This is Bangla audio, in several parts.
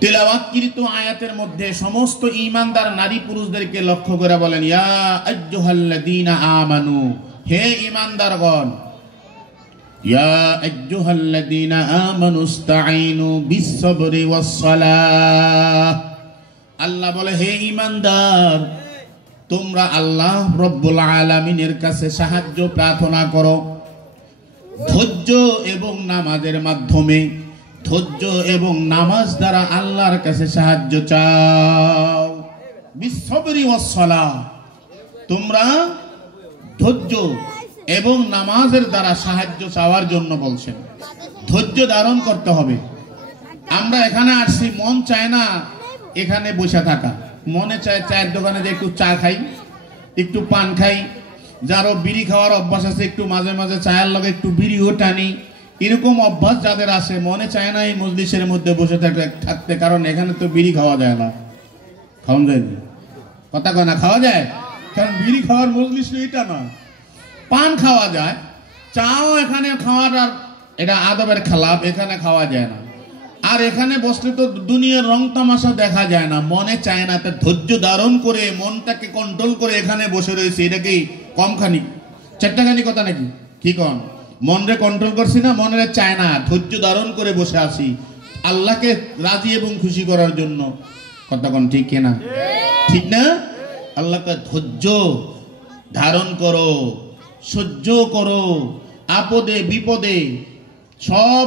তেলাওয়াতকৃত আয়াতের মধ্যে সমস্ত ঈমানদার নারী পুরুষদেরকে লক্ষ্য করে বলেন, ইয়া আইয়ুহাল্লাযীনা আমানু, হে ঈমানদারগণ, ইয়া আইয়ুহাল্লাযীনা আমানু ইসতাঈনু বিস-সাবরি ওয়াস-সালাহ। আল্লাহ বলে, হে ঈমানদার, তোমরা আল্লাহ রব্বুল আলামিনের কাছে সাহায্য প্রার্থনা করো ধৈর্য এবং নামাজের মাধ্যমে। ধৈর্য এবং নামাজ দ্বারা আল্লাহর কাছে সাহায্য চাও। বিস-সাবরি ওয়াস-সালাহ, তোমরা ধৈর্য এবং নামাজের দ্বারা সাহায্য চাওয়ার জন্য বলছেন। ধৈর্য ধারণ করতে হবে। আমরা এখানে আসছি, মন চায় না এখানে বসে থাকা, মনে চায় চায়ের দোকানে যে একটু চা খাই, একটু পান খাই। যারও বিড়ি খাওয়ার অভ্যাস আছে, একটু মাঝে মাঝে চায়ের লগে একটু বিড়িও টানি। এরকম অভ্যাস যাদের আছে, মনে চায় না এই মজলিসের মধ্যে বসে থাকতে, কারণ এখানে তো বিড়ি খাওয়া যায় না। খাওয়া যায় না, কথা কয় না, খাওয়া যায়, কারণ বিড়ি খাওয়ার মজলিস এটা না। পান খাওয়া যায়, চাও এখানে খাওয়ার, আর এটা আদবের খেলাফ, এখানে খাওয়া যায় না। আর এখানে বসলে তো দুনিয়ার রং তামাশা দেখা যায় না, মনে চায় না। তা ধৈর্য ধারণ করে মনটাকে কন্ট্রোল করে এখানে বসে রয়েছে, এটা কি কমখানি চারটাখানি কথা নাকি? কি কন, মনরে কন্ট্রোল করছি না, মনে চায় না, ধৈর্য ধারণ করে বসে আছি আল্লাহকে রাজি এবং খুশি করার জন্য। কথা কন ঠিক কিনা? ঠিক না? আল্লাহকে ধৈর্য ধারণ করো, সহ্য করো, আপদে বিপদে সব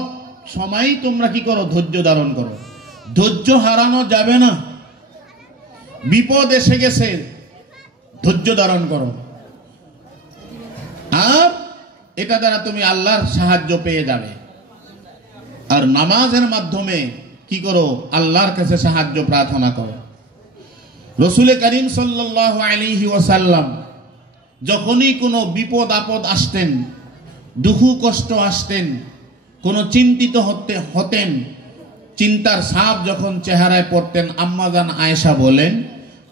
সময় তোমরা কি করো? ধৈর্য ধারণ করো। ধৈর্য হারানো যাবে না। বিপদ এসে গেছে, ধৈর্য ধারণ করো, আর এটা দ্বারা তুমি আল্লাহর সাহায্য পেয়ে যাবে। আর নামাজের মাধ্যমে কি করো? আল্লাহর কাছে সাহায্য প্রার্থনা করো। রাসূল করিম সাল্লাল্লাহু আলাইহি ওয়াসাল্লাম যখনই কোনো বিপদ আপদ আসতেন, দুঃখ কষ্ট আসতেন, কোনো চিন্তিত হতেন, চিন্তার ছাপ যখন চেহারায় পড়তেন, আম্মাজান আয়েশা বলেন,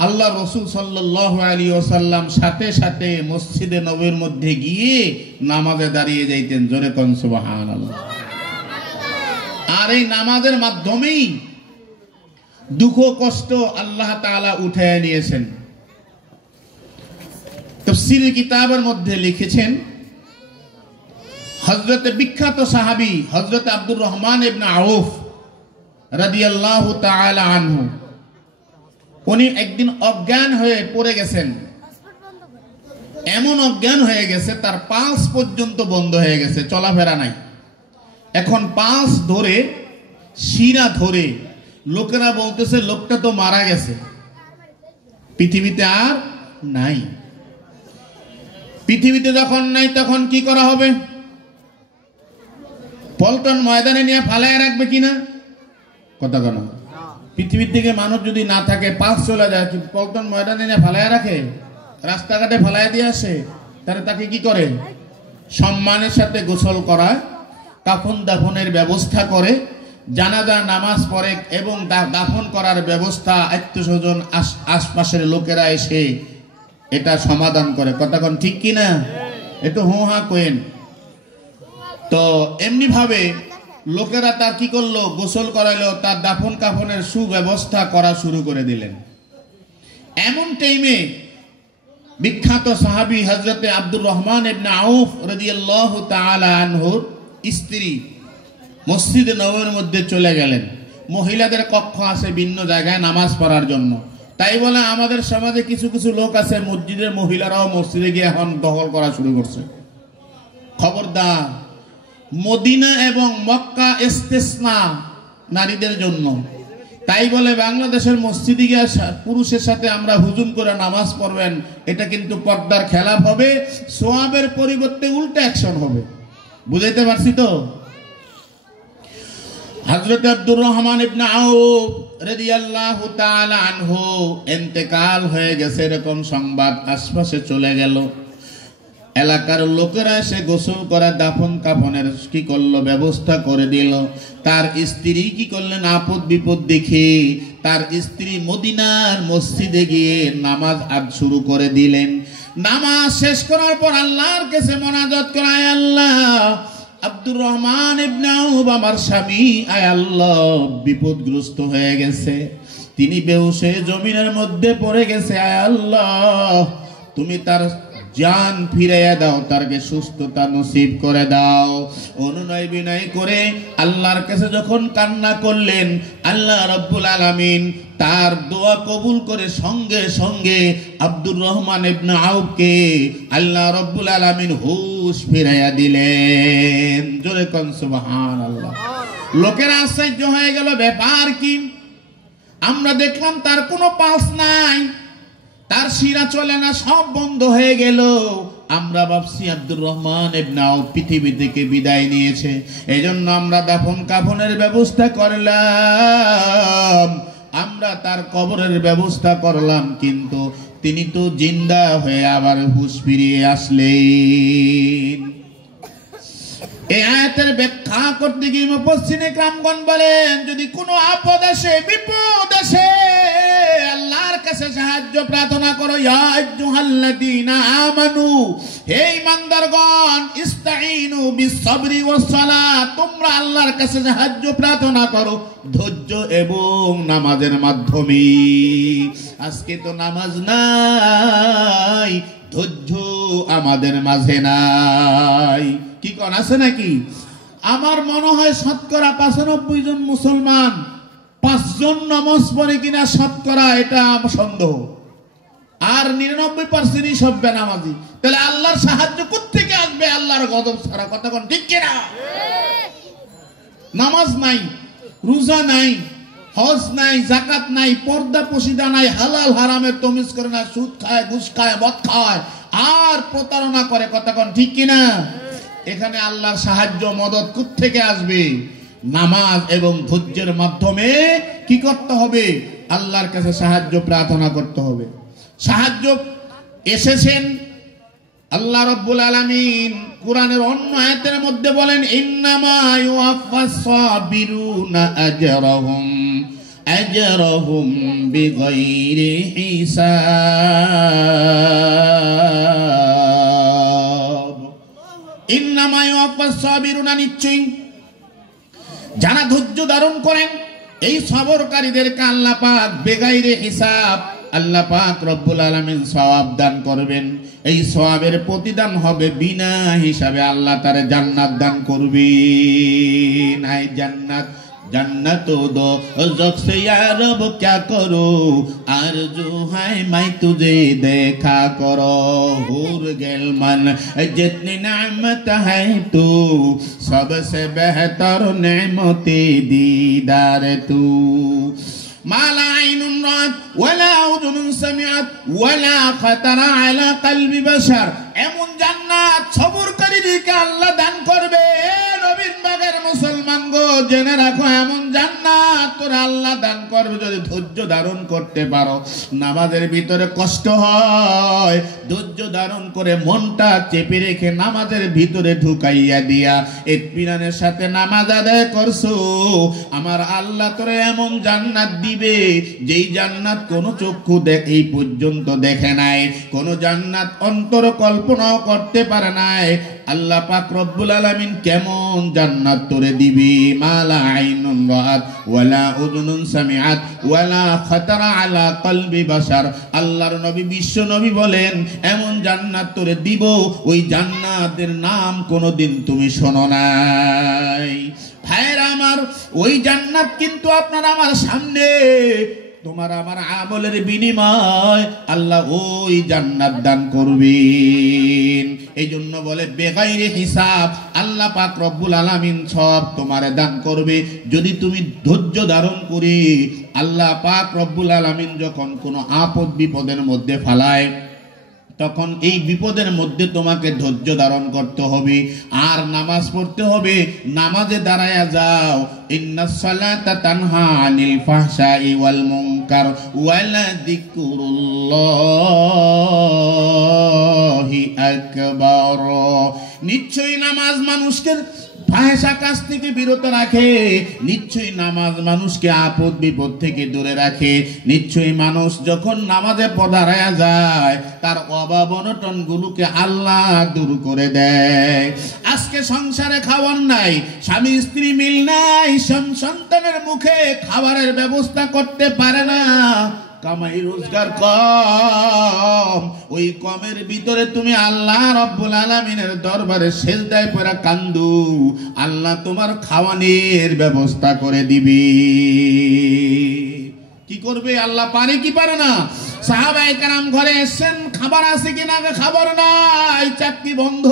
আল্লাহ রসুল সাল্লাল্লাহু আলাইহি ওয়াসাল্লাম সাথে সাথে মসজিদে নববীর মধ্যে গিয়ে নামাজে দাঁড়িয়ে যাইতেন। জোরে কোন সুবহানাল্লাহ। আর এই নামাজের মাধ্যমেই দুঃখ কষ্ট আল্লাহ তাআলা উঠায় নিয়েছেন। তাফসীরের কিতাবের মধ্যে লিখেছেন, হযরতে বিখ্যাত সাহাবী হযরতে আব্দুর রহমান ইবনে আউফ রাদিয়াল্লাহু তাআলা আনহু, উনি একদিন অজ্ঞান হয়ে পড়ে গেছেন। এমন অজ্ঞান হয়ে গেছে, তার পালস পর্যন্ত বন্ধ হয়ে গেছে, চলাফেরা নাই। এখন পালস ধরে, শিরা ধরে লোকেরা বলতেছে লোকটা তো মারা গেছে, পৃথিবীতে আর নাই। পৃথিবীতে যখন নাই, তখন কি করা হবে? পল্টন ময়দানে নিয়ে ফালায় রাখবে কিনা? কথা কেন? পৃথিবীর থেকে মানুষ যদি না থাকে, পাস চলে যায়, পল্টন ময়দানে নিয়ে ফালায় রাখে, রাস্তাঘাটে ফালায় দিয়ে আসে, তাহলে তাকে কি করে? সম্মানের সাথে গোসল করায়, কাফন দাফনের ব্যবস্থা করে, জানাজা নামাজ পড়ে এবং দাফন করার ব্যবস্থা আত্মীয়স্বজন আশপাশের লোকেরা এসে এটা সমাধান করে। কথা কোন ঠিক কিনা? একটু হু হা কোয়েন। তো এমনি ভাবে লোকেরা তার কি করলো? গোসল করাইলো, তার দাফন কাফনের সুব্যবস্থা করা শুরু করে দিলেন। এমন টাইমে বিখ্যাত সাহাবী হযরতে আব্দুর রহমান ইবনে আউফ রাদিয়াল্লাহু তাআলা আনহুর স্ত্রী মসজিদে নববীর মধ্যে চলে গেলেন। মহিলাদের কক্ষ আছে ভিন্ন জায়গায় নামাজ পড়ার জন্য। তাই বলে আমাদের সমাজে কিছু কিছু লোক আছে, মসজিদের মহিলারাও মসজিদে গিয়ে এখন দখল করা শুরু করছে। খবরদার, মদিনা এবং মক্কা ইস্তেসনা নারীদের জন্য। তাই বলে বাংলাদেশের মসজিদে গিয়ে পুরুষের সাথে আমরা হুজুম করে নামাজ পড়বেন, এটা কিন্তু পর্দার খেলাফ হবে, সোয়াবের পরিবর্তে উল্টা অ্যাকশন হবে। বুঝাইতে পারছি তো? হযরত আব্দুর রহমান ইবনে আউফ রাদিয়াল্লাহু তাআলা আনহু ইন্তেকাল হয়ে গেছে, এরকম সংবাদ আশপাশে চলে গেল। এলাকার লোকেরা এসে গোসল করা দাফন কাফনের কি করলো? ব্যবস্থা করে দিল। তার স্ত্রী কি করলেন? আপদ বিপদ দেখে তার স্ত্রী মদিনার মসজিদে গিয়ে নামাজ শুরু করে দিলেন। নামাজ শেষ করার পর আল্লাহর কাছে মোনাজাত করায়, আল্লাহ আব্দুর রহমান ইবনে আউফ আমার স্বামী আয় আল্লাহ বিপদগ্রস্ত হয়ে গেছে, তিনি বেহুশ হয়ে জমিনের মধ্যে পড়ে গেছে, আয় আল্লাহ তুমি তার জান ফিরাইয়া দাও, তারকে সুস্থতা নসিব করে দাও। অনুনয় বিনয় করে আল্লাহর কাছে যখন কান্না করলেন, আল্লাহ রাব্বুল আলামিন তার দোয়া কবুল করে সঙ্গে সঙ্গে আব্দুর রহমান ইবনে আউফকে আল্লাহ রাব্বুল আলামিন হুশ ফিরাইয়া দিলেন। জোরে কোন সুবহানাল্লাহ। লোকেরা আশ্চর্য হয়ে গেল, ব্যাপার কি? আমরা দেখলাম তার কোনো পাস নাই, তার শিরা চলে না, সব বন্ধ হয়ে গেল। আমরা ভাবছি আব্দুর রহমান ইবনে আউফ পৃথিবী থেকে বিদায় নিয়েছে, এজন্য আমরা দাফন কাফনের ব্যবস্থা করলাম, আমরা তার কবরের ব্যবস্থা করলাম, কিন্তু তিনি তো জিন্দা হয়ে আবার হুঁশ ফিরিয়ে আসলেন। এই আয়াতের ব্যাখ্যা করতে গিয়ে মুফাসসিরে কেরামগণ বলেন, যদি কোনো আপদ আসে, বিপদ আসে, আল্লাহর কাছে সাহায্য প্রার্থনা করো। ইয়া আইয়ুহাল্লাযীনা আমানু, হে ঈমানদারগণ, ইস্তাঈনু বিস-সাবরি ওয়াস-সালাত, তোমরা আল্লাহর কাছে সাহায্য প্রার্থনা করো ধৈর্য এবং নামাজের মাধ্যমে। আজকে তো নামাজ নাই, ধৈর্য আমাদের মাঝে নাই। কি কোন আছে নাকি? আমার মনে হয় শতকরা 95 জন মুসলমান 5 জন নামাজ পড়ে কিনা শতকরা এটা সন্দেহ, আর 99% সব বেনামাজি। তাহলে আল্লাহর সাহায্য কোত্থেকে আসবে? আল্লাহর গজব ছাড়া। কথা কোন ঠিক কিনা? নামাজ নাই, রোজা নাই, হজ নাই, যাকাত নাই, পর্দা পশিদা নাই, হালাল হারামের তমিজ করে না, সুদ খায়, ঘুষ খায়, মদ খায়, আর প্রতারণা করে। কথা কোন ঠিক কিনা? এখানে আল্লাহর সাহায্য মদদ কোত্থেকে আসবে? নামাজ এবং ধৈর্যের মাধ্যমে কি করতে হবে? আল্লাহর কাছে সাহায্য প্রার্থনা করতে হবে। সাহায্য এসেছেন আল্লাহ রাব্বুল আলামিন কোরআনের অন্য আয়াতের মধ্যে বলেন, ইন্নামা ইউওয়াফাস সাবিরুনা আজরাহুম বিগাইরি হিসাব। ইন্নামা ইউওয়াফাস সাবিরুনা, নিশ্চয়ই যারা ধৈর্য ধারণ করেন এই সবরকারীদেরকে আল্লাহ পাক বেগাইরে হিসাব, আল্লাহ পাক রব্বুল আলামিন সওয়াব দান করবেন। এই সওয়াবের প্রতিদান হবে বিনা হিসাবে, আল্লাহ তারে জান্নাত দান করবেন। আই জান্নাত जन्नत दो ज़ख से या रब क्या करो, आरज़ू है मैं तुझे देखा करो, हूर गिलमन जितनी नेमत है तू, सबसे बेहतर नेमते दीदार तू। ما لا عين رأت ولا أذن سمعت ولا خطر على قلب بشر। এমন জান্নাত সবরকারীদেরকে আল্লাহ দান করবে। নবীন বাগের মুসলমান গো, জেনে রাখো, এমন জান্নাত তোরা আল্লাহ দান করবে যদি ধৈর্য ধারণ করতে পারো। নামাজের ভিতরে কষ্ট হয়, ধৈর্য ধারণ করে মনটা চেপে রেখে নামাজের ভিতরে ঢুকাইয়া দিয়া ইতমিনানের সাথে নামাজ আদায় করছো, আমার আল্লাহ তোরে এমন জান্নাত দিবে যেই জান্নাত কোন চক্ষু এই পর্যন্ত দেখে নাই, কোন জান্নাত অন্তর কল্পনাও করতে পারে নাই। আল্লাহ পাক রব্বুল আলামিন কেমন জান্নাত তোরে দিবি। মালা আইনুন রাআত ওয়ালা উযুনুন সামিআত ওয়ালা খাতারা আলা কলবি বাশার। আল্লাহর নবী বিশ্ব নবী বলেন, এমন জান্নাত তোরে দিব, ওই জান্নাতের নাম কোনোদিন তুমি শোনো নাই। ভাইরা আমার, ওই জান্নাত কিন্তু আপনার আমার সামনে, তোমার আমার আমলের বিনিময় আল্লাহ ওই জান্নাত দান করবেন। এই জন্য বলে বেগাইরে হিসাব, আল্লাহ পাক রব্বুল আলামিন সব তোমারে দান করবে যদি তুমি ধৈর্য ধারণ করি। আল্লাহ পাক রব্বুল আলামিন যখন কোনো আপদ বিপদের মধ্যে ফালায়, তখন এই বিপদের মধ্যে তোমাকে ধৈর্য ধারণ করতে হবে আর নামাজ পড়তে হবে। নামাজে দাঁড়ায়া যাও, ইন্নাস সালাতা তানহা আনিল ফাহশাই ওয়াল মুনকার ওয়ালা যিকরুল্লাহি আকবার। নিশ্চয়ই নামাজ মানুষকে ফাহেসা কাজ থেকে বিরত রাখে। নিশ্চয়ই নামাজ মানুষকে আপদ বিপদ থেকে দূরে রাখে। নিশ্চয়ই মানুষ যখন নামাজে দাঁড়ায়া যায় তার অভাব অনটন গুলোকে আল্লাহ দূর করে দেয়। আজকে সংসারে খাওয়ার নাই, স্বামী স্ত্রী মিল নাই, সন্তানের মুখে খাবারের ব্যবস্থা করতে পারে না, কামাই রোজগার কম, ওই কমের ভিতরে তুমি আল্লাহ রব্বুল আলামিনের দরবারে সেজদায় পড়া কান্দু, আল্লাহ তোমার খাওয়ানোর ব্যবস্থা করে দিবি। কি করবে আল্লাহ? পারে কি পারে না? সাহাবায়ে কেরাম ঘরে এসেছেন, খাবার আছে কিনা? খাবার নাই, চাকরি বন্ধ,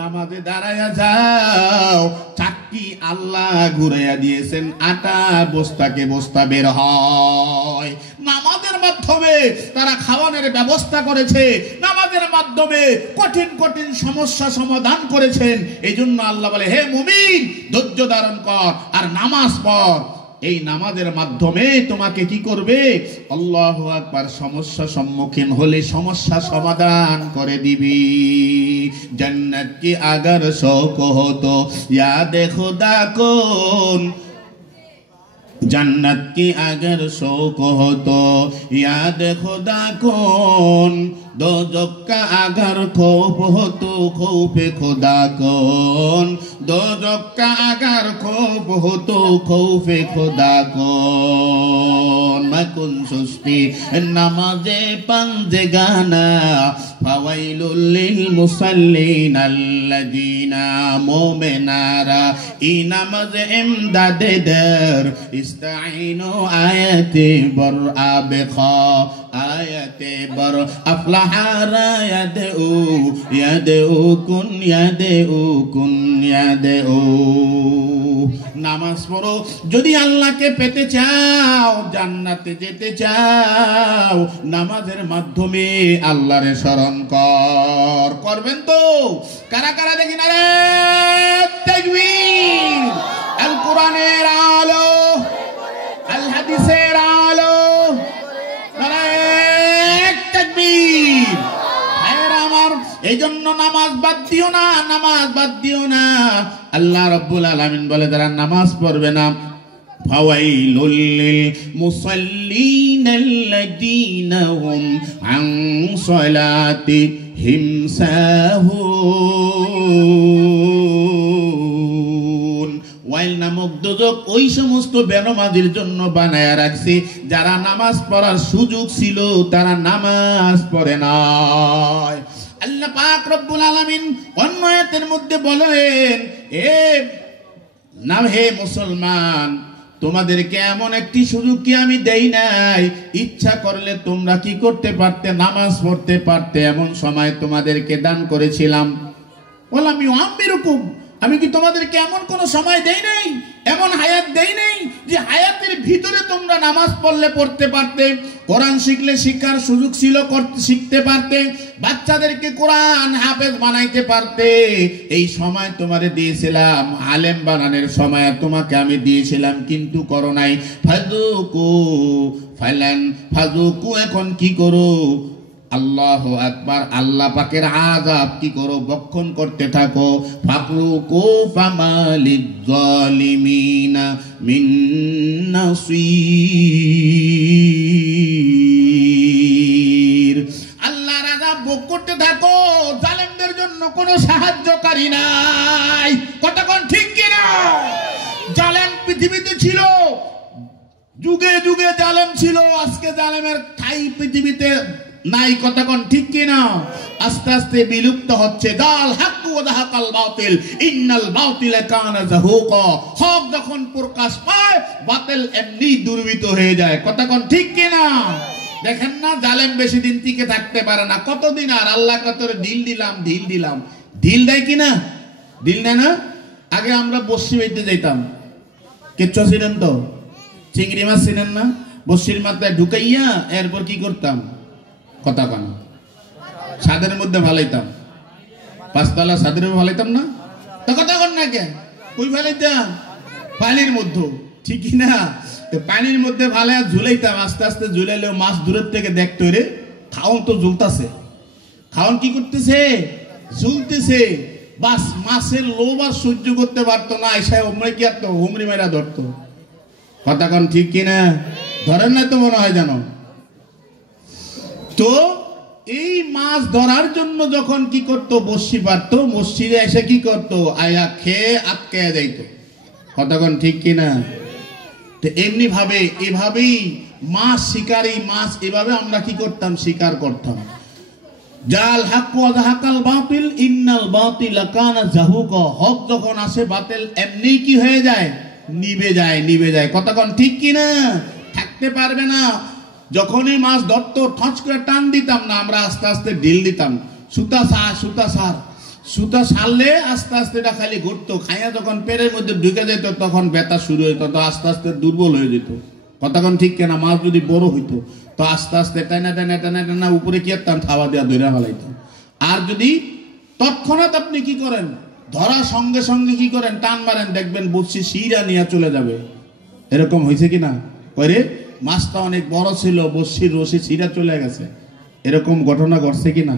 নামাজে দাঁড়ায়া যাও, চাকরি আল্লাহ ঘুরাইয়া দিয়েছেন, আটা বস্তাকে বস্তা বের হয়। নামাজের মাধ্যমে তারা খাওয়ানোর ব্যবস্থা করেছে, নামাজের মাধ্যমে কঠিন কঠিন সমস্যা সমাধান করেছেন। এই জন্য আল্লাহ বলে, হে মুমিন, ধৈর্য ধারণ কর আর নামাজ পড়। এই নামাজের মাধ্যমে তোমাকে কি করবে? আল্লাহু আকবার। সমস্যা সম্মুখীন হলে সমস্যা সমাধান করে দিবি। জান্নাত কি আগার শৌক হতো ইয়াদে খুদা কোন, जन्नत की अगर शौक हो तो याद खुदा कौन, दोज़ख का अगर खौफ हो तो खौफ खुदा कौन, दोज़ख का अगर खौफ हो तो खौफ खुदा कौन। मकुन सुस्ती नमाज़े पंजगाना फवैलुल लिल मुसल्लीन अल्लज़ीना मोमिनारा ई नमाज़ इमदादे दर इस्ताइनो आयते बर आबिखा आयते बर अफलाहारा यादऊ यादऊ कुन यादऊ। নামাজ পড়ো, যদি আল্লাহকে পেতে চাও, জান্নাতে যেতে চাও, নামাজের মাধ্যমে আল্লাহরে স্মরণ কর। করবেন তো? কারা কারা দেখি না রে? তাকবীর! আল কোরআনের আলো, আল হাদিসের আলো, তাকবীর! এই জন্য নামাজ বাদ দিও না, নামাজ বাদ দিও না। আল্লাহ রাব্বুল আলামিন বলে, যারা নামাজ পড়বে না, ফাওয়াইলুল লিল মুসাল্লিন আল্লাযীনা হুম আন সালাতিহিম সাহুন। ওয়াইল নামক দোজখ ওই সমস্ত বেনামাজির জন্য বানায়া রাখছে যারা নামাজ পড়ার সুযোগ ছিল তারা নামাজ পড়ে নাই। আল্লাহ পাক রব্বুল আলামিন অন্য আয়াতের মধ্যে বলেন, হে মুসলমান, তোমাদেরকে এমন একটি সুযোগ কি আমি দেই নাই? ইচ্ছা করলে তোমরা কি করতে পারতে? নামাজ পড়তে পারতে। এমন সময় তোমাদেরকে দান করেছিলাম। বললাম ইউআমিরুকুম, আমি কি তোমাদেরকে এমন কোন সময় দেই নাই, এমন হায়াত দেই নাই যে হায়াতের ভিতরে তোমরা নামাজ পড়লে পড়তে পারতে, কোরআন শিখলে শিক্ষার সুযোগ ছিল, শিখতে পারতে, বাচ্চাদেরকে কোরআন হাফেজ বানাইতে পারতে। এই সময় তোমারে দিয়েছিলাম, আলেম বানানোর সময় তোমাকে আমি দিয়েছিলাম, কিন্তু করো নাই। ফাজুকু, এখন কি করো? আল্লাহু আকবার, আল্লাহ পাকের আযাব কি করো? বক্ষণ করতে থাকো। ফাকুকু ফামালিজ জালিমিনা মিন নাসীর। আল্লাহর আযাব ভোগ করতে থাকো, জালেমদের জন্য কোনো সাহায্যকারী নাই। কতক্ষণ ঠিক কিনা? জালেম পৃথিবীতে ছিল, যুগে যুগে জালেম ছিল, আজকে জালেমের ঠাই পৃথিবীতে নাই। কতক্ষণ ঠিক কিনা? আস্তে আস্তে বিলুপ্ত হচ্ছে। গাল হাক্কু ওয়া যাহাকাল বাতিল ইন্নাল বাতিলা কানা যাহুকা। হক যখন প্রকাশ পায়, বাতিল এমনি দুর্বৃত হয়ে যায়। কতক্ষণ ঠিক কিনা? দেখেন না, জালেম বেশি দিন টিকে থাকতে পারে না। কতদিন আর? আল্লাহ কতরে ঢিল দিলাম, ঢিল দিলাম। ঢিল দেয় কিনা? ঢিল দেয় না? আগে আমরা বসি বাইতে যাইতাম, কেচ্ছো ছিলেন তো, চিংড়ি মাছ ছিলেন না, বসির মাথায় ঢুকাইয়া এরপর কি করতাম? কথা কান ছাদের মধ্যে ভালাইতাম, পাঁচতলা ছাদের ভালাইতাম না? তো কথা কন না কে? কই ভালাইতাম? পানির মধ্যে, ঠিকই না? পানির মধ্যে ভালাইয়া ঝুলাইতাম। আস্তে আস্তে ঝুলাইলেও মাছ দূরের থেকে দেখতো, রে খাওন তো ঝুলতাছে। খাওন কি করতেছে? ঝুলতেছে। বাস মাছের লোভ আর সহ্য করতে পারতো না, এসে ওমরে কি আর তো হুমরি মেরা ধরতো। কথা কোন ঠিক কিনা? ধরেন না তো মনে হয় জানো। তো এই মাছ ধরার জন্য যখন কি করতো, বসি পারতো, মসজিদে এসে কি করতো, আয়া খেয়ে আটকে যাইতো। কথা কোন ঠিক কিনা? তো এমনি ভাবে এভাবেই মাছ শিকারী, মাছ এভাবে আমরা কি করতাম, শিকার করতাম। জাল হক ওয়া যাহাকাল বাতিল ইন্নাল বাতিলা কানা যাহুকা। হক যখন আসে বাতিল এমনি কি হয়ে যায়, নিভে যায়, নিভে যায়। কথা কোন ঠিক কিনা? থাকতে পারবে না। যখনই মাছ ধরতো ঠচ করে টান দিতাম না, আমরা আস্তে আস্তে ঢিল দিতাম, সুতা সার, সুতা সার, সুতা সারলে আস্তে আস্তে এটা খালি ঘুরতো। খাইয়া যখন পেটের মধ্যে ঢুকে যেত তখন ব্যথা শুরু হইতো, তো আস্তে আস্তে দুর্বল হয়ে যেত। কথা কোন ঠিক কিনা? মাছ যদি বড় হইতো তো আস্তে আস্তে টানা টানা টানা টানা উপরে কি করতাম, থাবা দিয়া ধরে ফেলাইতাম। আর যদি তৎক্ষণাৎ আপনি কি করেন, ধরার সঙ্গে সঙ্গে কি করেন, টান মারেন, দেখবেন বসছি শিরা নিয়ে চলে যাবে। এরকম হয়েছে কিনা? পরে মাছটা অনেক বড় ছিল, বসির রশি ছিঁড়া চলে গেছে, এরকম ঘটনা ঘটছে কিনা?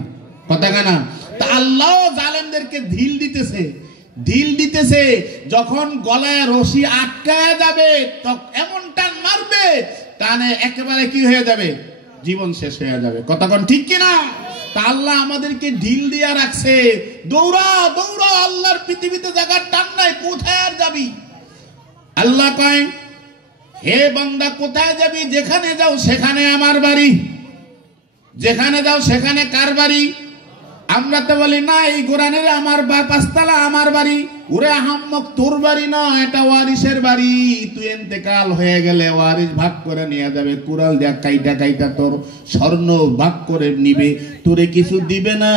কথা কানা? তা আল্লাহ জালেমদেরকে ঢিল দিতেছে, ঢিল দিতেছে। যখন গলায় রশি আটকায় যাবে তখন এমন টান মারবে, টানে একেবারে কি হয়ে যাবে, জীবন শেষ হয়ে যাবে। কথা কোন ঠিক কিনা? তা আল্লাহ আমাদেরকে ঢিল দিয়া রাখছে, দৌড়া দৌড়া, আল্লাহর পৃথিবীতে জায়গার টান নাই, কোথায় আর যাবি? আল্লাহ কয়, হে বান্দা কোথায় যাবি? যেখানে যাও সেখানে আমার বাড়ি, যেখানে যাও সেখানে কার বাড়ি? আমরা তো বলি না এই কোরআনের আমার পাঁচতলা আমার বাড়ি। ওরে আহাম্মক, তোর বাড়ি না, এটা ওয়ারিসের বাড়ি। তুই ইন্তেকাল হয়ে গেলে ওয়ারিস ভাগ করে নিয়ে যাবে, কুড়াল দিয়া কাইটা কাইটা তোর স্বর্ণ ভাগ করে নিবে, তোরে কিছু দিবে না।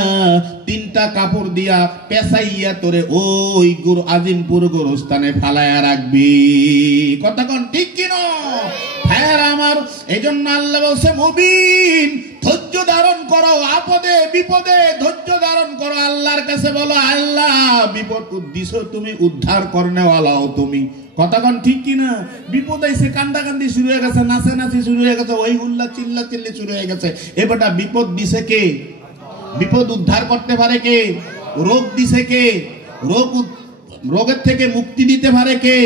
3টা কাপড় দিয়া পেঁচাইয়া তোরে ওই গুরু আজিমপুর গোরস্থানে ফালাইয়া রাখবি। কথা কোন ঠিক কিনা? ভাইয়ারা আমার, এই জন্য আল্লাহ বলছে মুবিন, ধৈর্য ধারণ করো, আপদে বিপদে ধৈর্য ধারণ করো। আল্লাহর কাছে বলো, আল্লাহ বিপদ দিছ তুমি, উদ্ধার করনেওয়ালাও তুমি। কথা কোন ঠিক কিনা? বিপদ আইছে, কান্দাকান্দি শুরু হয়ে গেছে, নাচানাচি শুরু হয়ে গেছে, ওই হুল্লা চিল্লা চিল্লি শুরু হয়ে গেছে। এবারটা বিপদ দিছে কে? বিপদ উদ্ধার করতে পারে কে? রোগ দিছে কে? রোগের থেকে মুক্তি দিতে পারে কে?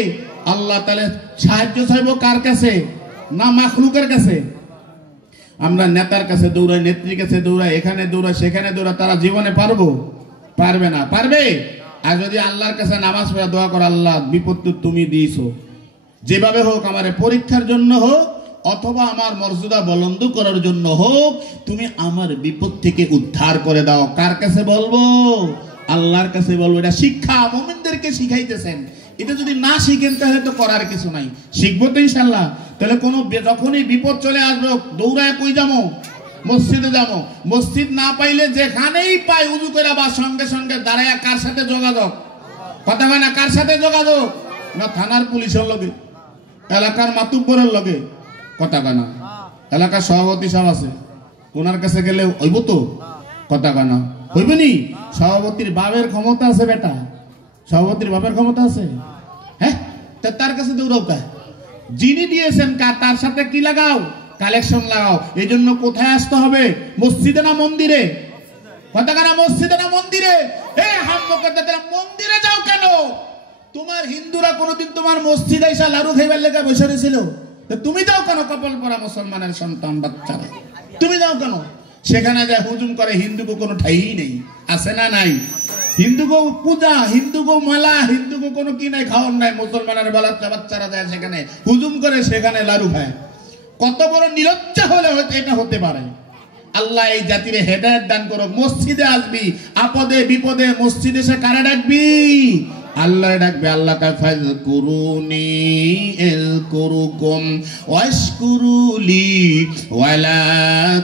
আল্লাহ। তাহলে সাহায্য চাইব কার কাছে? না মাখলুকের কাছে। আমরা নেতার কাছে দৌড়াই, নেত্রীর কাছে দৌড়াই, এখানে দৌড়াই সেখানে দৌড়াই, তারা জীবনে পারবো? পারবে না। পারবে? আর যদি আল্লাহর কাছে নামাজ পড়ে দোয়া কর, আল্লাহ বিপদ তো তুমি দিয়েছো, যেভাবে হোক আমার পরীক্ষার জন্য হোক অথবা আমার মর্যাদা বুলন্দ করার জন্য হোক, তুমি আমার বিপদ থেকে উদ্ধার করে দাও। কার কাছে বলবো? আল্লাহর কাছে বলবো। এটা শিক্ষা মুমিনদেরকে শিখাইতেছেন। এটা যদি না শিখেন তাহলে তো করার কিছু নাই। শিখবো তো ইনশাআল্লাহ। তাহলে কোনো যখনই বিপদ চলে আসবে দৌড়ায় কই যাবো? মসজিদে যাবো। মসজিদ না পাইলে যেখানেই পাই উজু করে বা সঙ্গে সঙ্গে দাঁড়ায় কার সাথে যোগাযোগ? কথা হয় না? কার সাথে যোগাযোগ? না থানার পুলিশের লগে, এলাকার মাতুব্বরের লগে। কথা কানা? এলাকার সভাপতি সব আছে, ওনার কাছে গেলে হইব তো? কথা কানা? হইবে নি? সভাপতির বাপের ক্ষমতা আছে বেটা, সভাপতির বাপের ক্ষমতা আছে। হ্যাঁ, তার কাছে দৌড়াও কা? যিনি দিয়েছেন তার সাথে কি লাগাও? কালেকশন লাগাও। এই জন্য কোথায় আসতে হবে? মসজিদে না মন্দিরে? কথা কানা? মসজিদে না মন্দিরে? মন্দিরে যাও কেন? তোমার হিন্দুরা কোনোদিন তোমার মসজিদে এসে লাড়ু খাইবার লেগে বসে রয়েছিল, তুমি যাও কেন? কপাল পরা মুসলমানের সন্তান বাচ্চারা, তুমি যাও কেন? সেখানে যায় হুজুম করে। হিন্দুকে কোনো ঠাই নেই, আছে না নাই? হিন্দুকে পূজা, হিন্দুকে মেলা, হিন্দুকে কোনো কি নাই, খাওয়ার নাই। মুসলমানের বাচ্চারা যায় সেখানে হুজুম করে, সেখানে লাড়ু খায়। কত বড় নিরজ্জা হলে হয়তো এটা হতে পারে। আল্লাহ এই জাতিরে হেদায়েত দান করুক। মসজিদে আসবি, আপদে বিপদে মসজিদে এসে কারে ডাকবি? আল্লাহ ডাকবে। আল্লাহ কা ফাযকুরুনি আযকুরুকুম ওয়াশকুরুলি ওয়ালা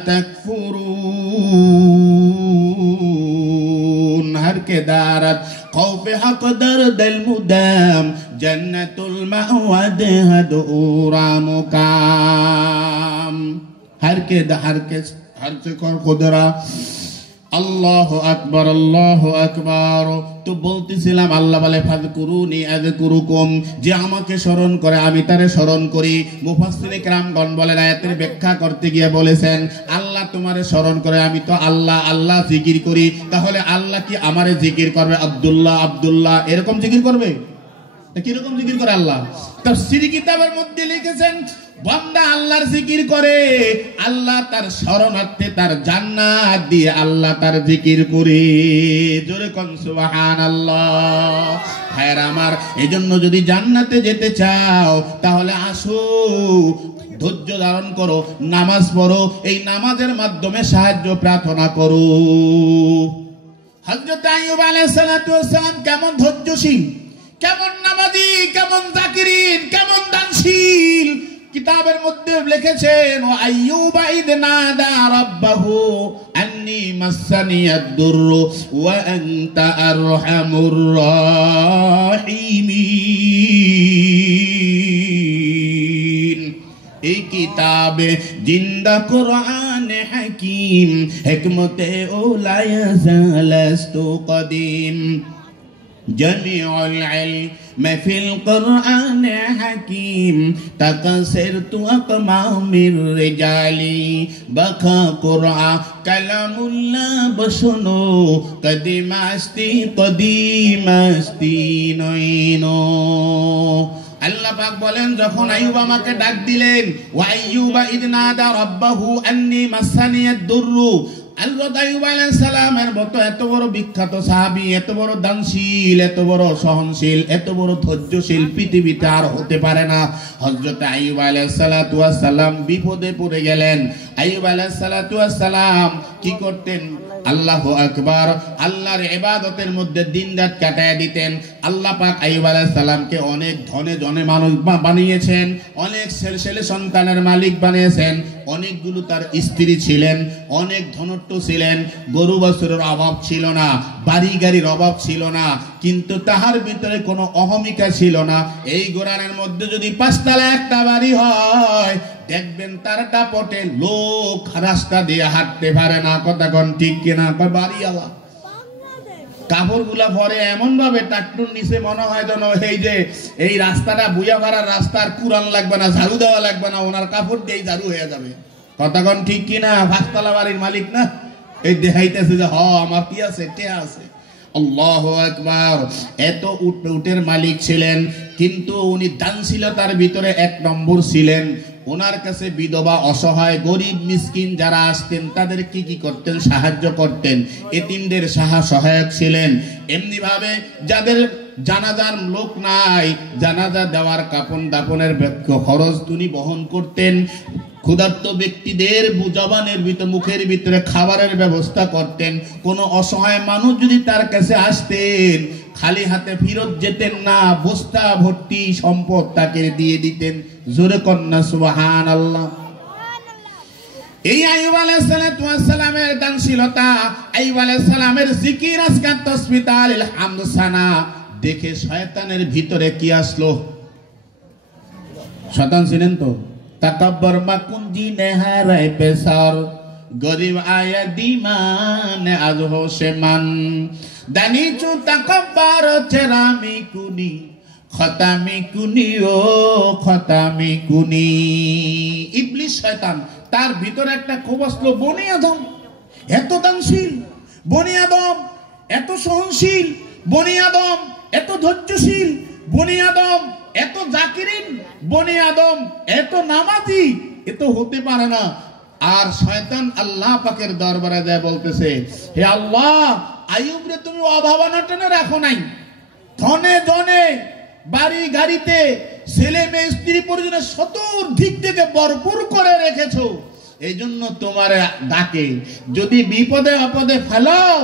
তাকফুরুন। হর কে দারাত খৌফে হক দরদল মুদাম জান্নাতুল মাওয়াদ হাদুরা মুকাম। হর কে কর খুদরা আল্লাহু আকবার, আল্লাহু আকবার। তো বলতেছিলাম আল্লাহ বলে ফাযকুরুনি আযকুরুকুম, যে আমাকে স্মরণ করে আমি তারে স্মরণ করি। মুফাসসিরে কেরামগণ বলেন, আয়াতের ব্যাখ্যা করতে গিয়ে বলেছেন আল্লাহ তোমারে স্মরণ করে, আমি তো আল্লাহ আল্লাহ জিকির করি, তাহলে আল্লাহ কি আমারে জিকির করবে? আব্দুল্লাহ আব্দুল্লাহ এরকম জিকির করবে? কিরকম জিকির করে আল্লাহ? তাফসীর কিতাবের মধ্যে লিখেছেন, বান্দা আল্লাহর জিকির করে, আল্লাহ তার শরণার্থে তার জান্নাত দিয়ে আল্লাহ তার জিকির করে। জোরে কোন সুবহানাল্লাহ। ভাইরা আমার, এজন্য যদি জান্নাতে যেতে চাও তাহলে আসো, ধৈর্য ধারণ করো, নামাজ পড়ো, এই নামাজের মাধ্যমে সাহায্য প্রার্থনা করো। হযরত আইয়ুব আলাইহিস সালাতু ওয়াস সালাম কেমন ধৈর্যশীল, কেমন নামাজি, কেমন যাকিরিন, কেমন দানশীল। কিতাবের মধ্যে লিখেছেন, ও আইয়ুবা ইদ নাদা রাব্বাহু আন্নী মাসসানিয়াদ দুররু ওয়া আনতা আরহামুর রাহিমিন। এই কিতাবে জিন্দা কোরআন হাকিম, হিকমতে ওলায়া জালাস্তু কদিম। جميع العلم في القرآن حكيم تكسرت أقمام الرجال بقى قرآن كلام الله بشنو قديم أستي قديم أستي نينو। আল্লাহ পাক বলেন, যখন আইয়ুব আমাকে ডাক দিলেন, ওয়া আইয়ুবা ইদ নাদা রাব্বাহু আন্নী মাসসানিয়াদ দুররু, হযরত আইয়ুব আলাইহিস সালামের মতো এত বড় বিখ্যাত সাহাবী, এত বড় দানশীল, এত বড় সহনশীল, এত বড় ধৈর্যশীল পৃথিবীতে আর হতে পারে না। হযরত আইয়ুব আলাইহিস সালাতু ওয়াস সালাম বিপদে পড়ে গেলেন। আইয়ুব আলাইহিস সালাতু ওয়াস সালাম কি করতেন? আল্লাহু আকবার, আল্লাহর ইবাদতের মধ্যে দিন-রাত কাটায় দিতেন। আল্লাহ পাক আইয়ুব আলাইহিস সালামকে অনেক ধনে ধনে মানুষ বানিয়েছেন, অনেক ছেলে সন্তানের মালিক বানিয়েছেন, অনেকগুলো তার স্ত্রী ছিলেন, অনেক ধনট্য ছিলেন, গরু বাছুরের অভাব ছিল না, বাড়ি গাড়ির অভাব ছিল না, কিন্তু তাহার ভিতরে কোনো অহমিকা ছিল না। এই গোরানের মধ্যে যদি 5 তলা একটা বাড়ি হয়, দেখবেন তার দাপটে লোক রাস্তা দিয়ে হাঁটতে পারে না। কথা কোন ঠিক কিনা? বাড়িওয়ালা কাপড় গুলা পরে এমন ভাবে টাকটুর নিচে মনে হয় যেন এই রাস্তাটা বুয়া ভাড়ার রাস্তার কুরান লাগবে না, ঝাড়ু দেওয়া লাগবে না, ওনার কাপড় দিয়ে ঝাড়ু হয়ে যাবে। কথা কোন ঠিক কিনা? 5 তলা বাড়ির মালিক না, এই দেখাইতেছে যে আমার কি আছে, কে আছে। আল্লাহু আকবার। এত উটের মালিক ছিলেন, কিন্তু উনি দানশীলতার ভিতরে 1 নম্বর ছিলেন। ওনার কাছে বিধবা, অসহায়, গরিব, মিসকিন যারা আসতেন তাদের কি করতেন? সাহায্য করতেন। এতিমদের সহায়ক ছিলেন। এমনি ভাবে যাদের জানাজার লোক নাই, জানাজা দেওয়ার কাপন দাপনের খরচ তিনি বহন করতেন। ক্ষুধার্ত ব্যক্তিদের জবানের ভিতরে, মুখের ভিতরে খাবারের ব্যবস্থা করতেন। কোনো অসহায় মানুষ যদি তার কাছে আসতেন, খালি হাতে ফেরত যেতেন না, বস্তা ভর্তি সম্পদ তাকে দিয়ে দিতেন। জোরে কন্যা সুবহানাল্লাহ। এই আইয়ুব আলাইহিস সালাতু ওয়াস সালামের দানশীলতা, আইয়ুব আলাইহিস সালামের জিকির, আজকার তাসবিহ, তাহলিল, হামদ, সানা দেখে শয়তানের ভিতরে কি আসলো? শয়তান ছিলেন তো তাকাব্বর মাকুঞ্জি নেহারায় পেসার, গরিব আয়া দিমান আজ হোসেমান, দানি চু তাকাব্বর চেরামি কুনি, খতামি কুনি ও খতামি কুনি। ইবলিস শয়তান, তার ভিতরে একটা খুব আসলো, বনি আদম এত দানশীল, বনি আদম এত সহনশীল, বনি আদম এত ধৈর্যশীল, বনি আদম এত জাকিরিন, বনি আদম এত নামাজি, এত হতে পারে না। আর শয়তান আল্লাহ পাকের দরবারে যায় বলতেছে, হে আল্লাহ, আইয়ুব রে তুমি অভাবনাটনে রাখো নাই, ধনে ধনে বাড়ি গাড়িতে ছেলে মেয়ে স্ত্রী পরিজনের চতুর্দিক থেকে ভরপুর করে রেখেছো, এই জন্য তোমার ডাকে, যদি বিপদে আপদে ফেলাও